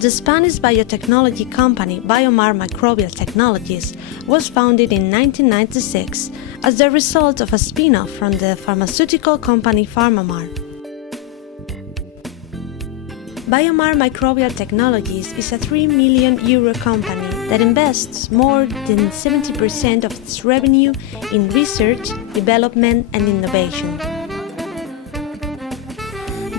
The Spanish biotechnology company Biomar Microbial Technologies was founded in 1996 as the result of a spin-off from the pharmaceutical company PharmaMar. Biomar Microbial Technologies is a €3 million company that invests more than 70% of its revenue in research, development and innovation.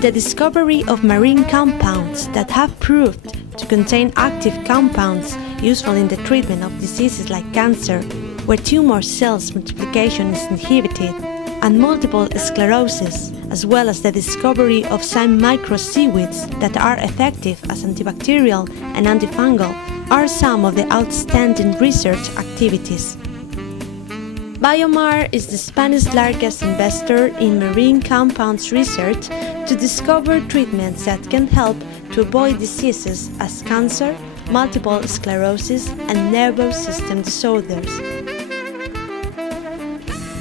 The discovery of marine compounds that have proved to contain active compounds useful in the treatment of diseases like cancer, where tumor cells multiplication is inhibited, and multiple sclerosis, as well as the discovery of some micro seaweeds that are effective as antibacterial and antifungal, are some of the outstanding research activities. Biomar is the Spanish largest investor in marine compounds research to discover treatments that can help to avoid diseases as cancer, multiple sclerosis, and nervous system disorders.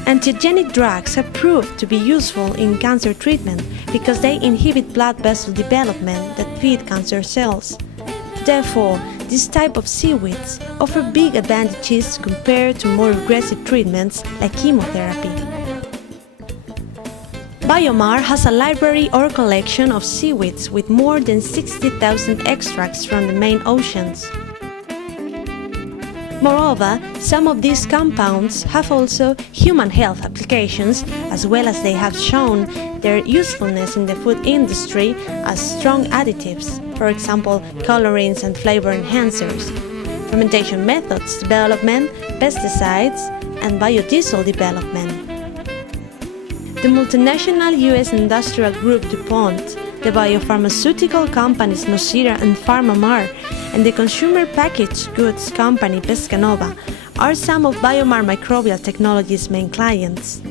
Antiogenic drugs have proved to be useful in cancer treatment because they inhibit blood vessel development that feed cancer cells. Therefore, this type of seaweeds offer big advantages compared to more aggressive treatments like chemotherapy. Biomar has a library or collection of seaweeds with more than 60,000 extracts from the main oceans. Moreover, some of these compounds have also human health applications, as well as they have shown their usefulness in the food industry as strong additives, for example, colorants and flavor enhancers, fermentation methods development, pesticides, and biodiesel development. The multinational U.S. industrial group DuPont, the biopharmaceutical companies Nocira and PharmaMar, and the consumer packaged goods company Pescanova are some of Biomar Microbial Technologies' main clients.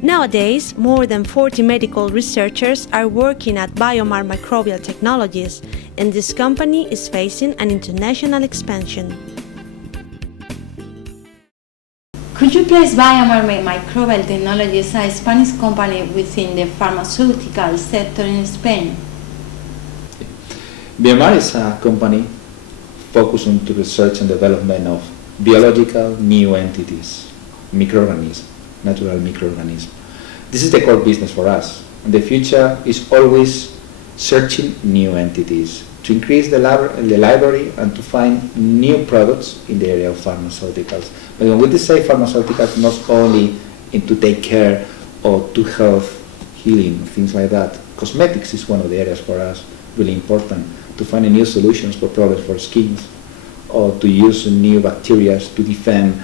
Nowadays, more than 40 medical researchers are working at Biomar Microbial Technologies, and this company is facing an international expansion. Could you place Biomar Microbial Technologies as a Spanish company within the pharmaceutical sector in Spain? Biomar is a company focused on the research and development of biological new entities, microorganisms, natural microorganisms. This is the core business for us, and the future is always searching new entities to increase the library and to find new products in the area of pharmaceuticals. But when we say pharmaceuticals, not only to take care or to health, healing, things like that. Cosmetics is one of the areas for us really important, to find new solutions for problems for skins, or to use new bacteria to defend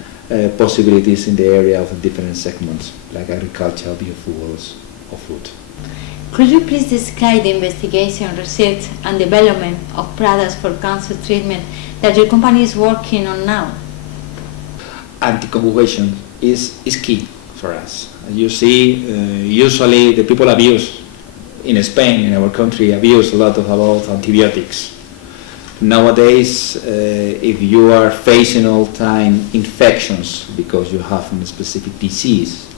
possibilities in the area of different segments, like agriculture, biofuels, or food. Could you please describe the investigation, research, and development of products for cancer treatment that your company is working on now? Anticoagulation is key for us. As you see, usually the people abuse, in Spain, in our country, abuse a lot about antibiotics. Nowadays, if you are facing all time infections because you have a specific disease,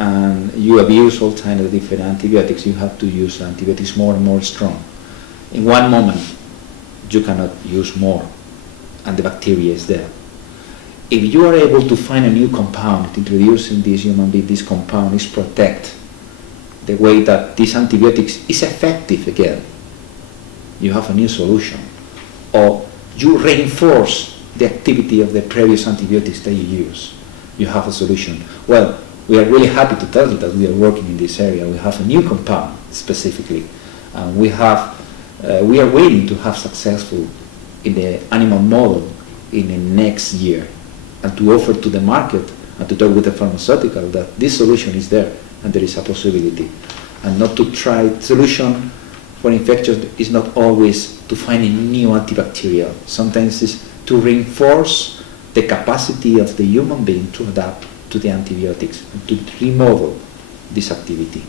and you abuse all time of different antibiotics, you have to use antibiotics more and more strong. In one moment, you cannot use more, and the bacteria is there. If you are able to find a new compound, introducing this human being, this compound is protect the way that this antibiotics is effective again, you have a new solution. Or you reinforce the activity of the previous antibiotics that you use, you have a solution. Well, we are really happy to tell you that we are working in this area. We have a new compound specifically, and we are waiting to have successful in the animal model in the next year, and to offer to the market and to talk with the pharmaceutical that this solution is there and there is a possibility, and not to try solution for infection is not always to find a new antibacterial. Sometimes it's to reinforce the capacity of the human being to adapt to the antibiotics and to remodel this activity.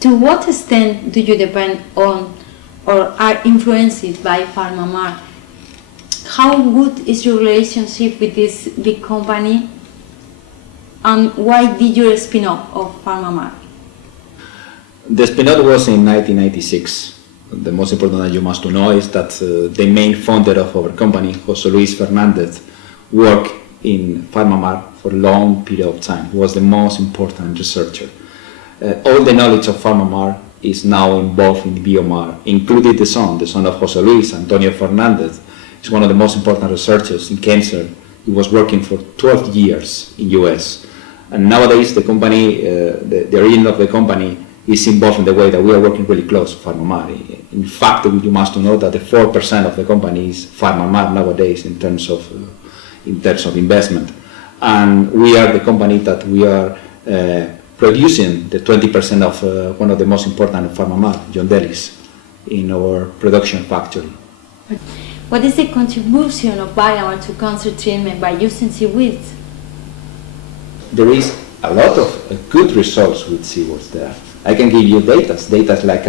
To what extent do you depend on or are influenced by PharmaMar? How good is your relationship with this big company, and why did you spin off of PharmaMar? The spin-off was in 1996. the most important that you must to know is that the main founder of our company, José Luis Fernández, worked in PharmaMar for a long period of time. He was the most important researcher. All the knowledge of PharmaMar is now involved in Biomar, including the son of José Luis, Antonio Fernández. He's one of the most important researchers in cancer. He was working for 12 years in US. And nowadays the company, the origin of the company is involved in the way that we are working really close to PharmaMar. In fact, you must know that the 4% of the company is PharmaMar nowadays in terms of investment. And we are the company that we are producing the 20% of one of the most important PharmaMar, John Delis, in our production factory. What is the contribution of Biomar to cancer treatment by using seaweeds? There is a lot of good results with seaweeds there. I can give you data like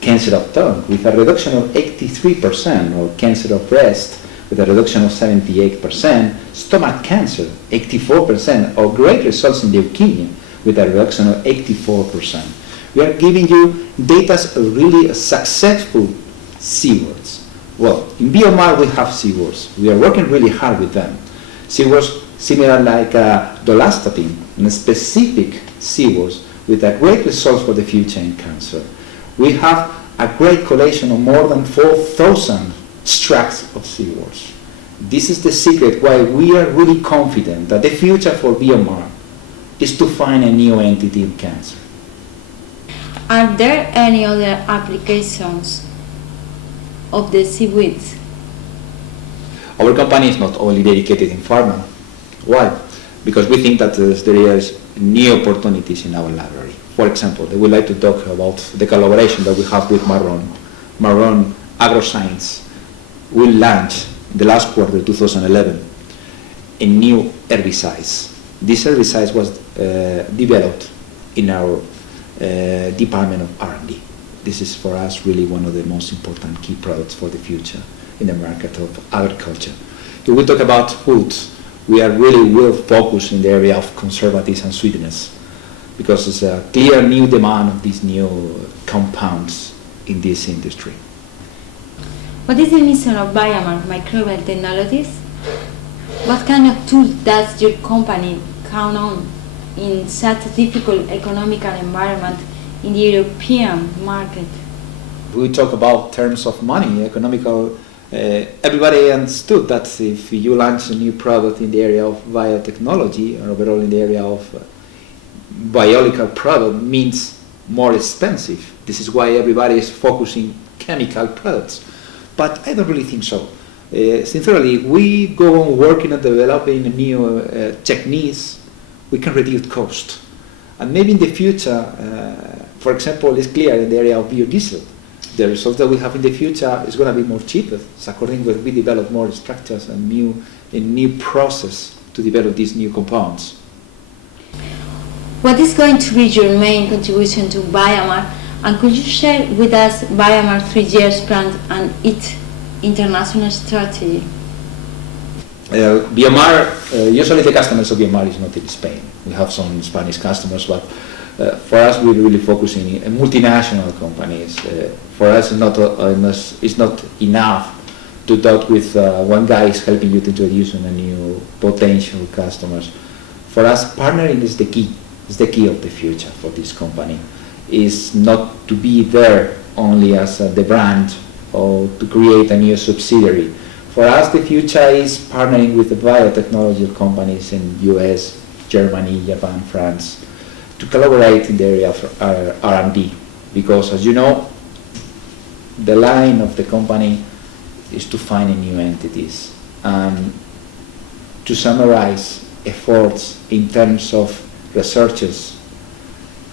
cancer of tongue with a reduction of 83%, or cancer of breast with a reduction of 78%, stomach cancer 84%, or great results in leukemia with a reduction of 84%. We are giving you data of really successful seaweeds. Well, in Biomar we have seaweeds. We are working really hard with them. Seaweeds similar like dolastatin, and specific seaweeds with a great result for the future in cancer. We have a great collection of more than 4,000 extracts of seaweeds. This is the secret why we are really confident that the future for Biomar is to find a new entity in cancer. Are there any other applications of the seaweeds? Our company is not only dedicated in pharma. Why? Because we think that there is new opportunities in our library. For example, we would like to talk about the collaboration that we have with Marron. Marron Agroscience will launch in the last quarter 2011 a new herbicide. This herbicide was developed in our Department of R&D. This is for us really one of the most important key products for the future in the market of agriculture. If we talk about foods, we are really well focused in the area of conservatives and sweeteners, because there's a clear new demand of these new compounds in this industry. What is the mission of Biomar Microbial Technologies? What kind of tools does your company count on in such a difficult economic environment in the European market? We talk about terms of money, economical. Everybody understood that if you launch a new product in the area of biotechnology, or overall in the area of biological product, means more expensive. This is why everybody is focusing chemical products. But I don't really think so. Sincerely, if we go on working on developing new techniques, we can reduce cost. And maybe in the future, for example, it's clear in the area of biodiesel, the results that we have in the future is going to be more cheaper. It's according to we develop more structures and new process to develop these new compounds. What is going to be your main contribution to Biomar, and could you share with us Biomar's 3 years plan and its international strategy? Biomar, usually the customers of Biomar is not in Spain. We have some Spanish customers, but for us we're really focusing on multinational companies. For us it's not enough to talk with one guy is helping you to introduce a new potential customers. For us, partnering is the key. It's the key of the future for this company. Is not to be there only as the brand or to create a new subsidiary. For us, the future is partnering with the biotechnology companies in US, Germany, Japan, France, to collaborate in the area of R&D. Because as you know, the line of the company is to find new entities. And to summarize efforts in terms of researches,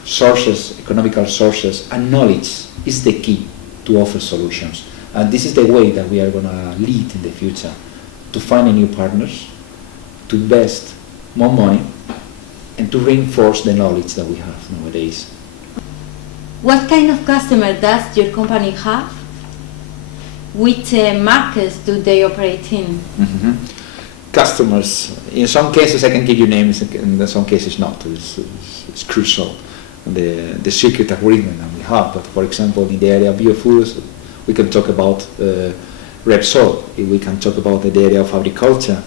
sources, economical sources, and knowledge is the key to offer solutions. And this is the way that we are going to lead in the future, to find new partners, to invest more money, and to reinforce the knowledge that we have nowadays. What kind of customer does your company have? Which markets do they operate in? Customers, in some cases I can give you names, in some cases not. It's crucial, the secret agreement that we have. But for example, in the area of biofoods, We can talk about Repsol. We can talk about the area of agriculture.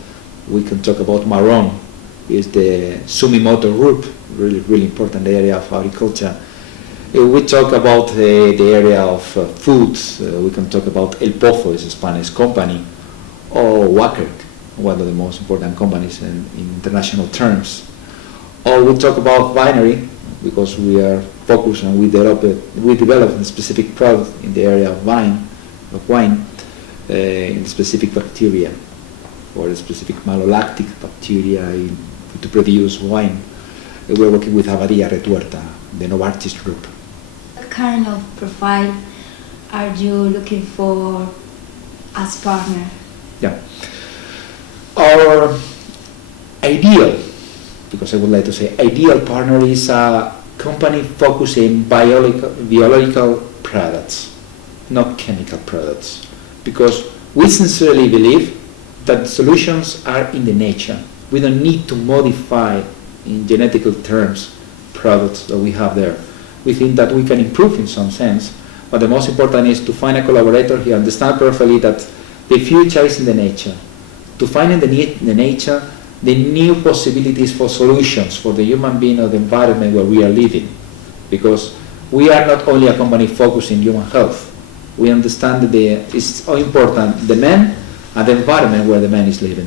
We can talk about Marron, is the Sumitomo group, really important area of agriculture. We talk about the area of foods. We can talk about El Pozo, is a Spanish company, or Wacker, one of the most important companies in international terms. Or we talk about binary, because we are focused and we develop a specific product in the area of wine, in specific bacteria, or a specific malolactic bacteria to produce wine. We're working with Abadía Retuerta, the Novartis group. What kind of profile are you looking for as partner? Yeah. Our ideal, because I would like to say ideal partner, is a company focusing biological products, not chemical products, because we sincerely believe that solutions are in the nature. We don't need to modify in genetical terms products that we have there. We think that we can improve in some sense, but the most important is to find a collaborator who understands perfectly that the future is in the nature. To find in the nature the new possibilities for solutions for the human being or the environment where we are living. Because we are not only a company focused in human health. We understand that it's so important the man and the environment where the man is living.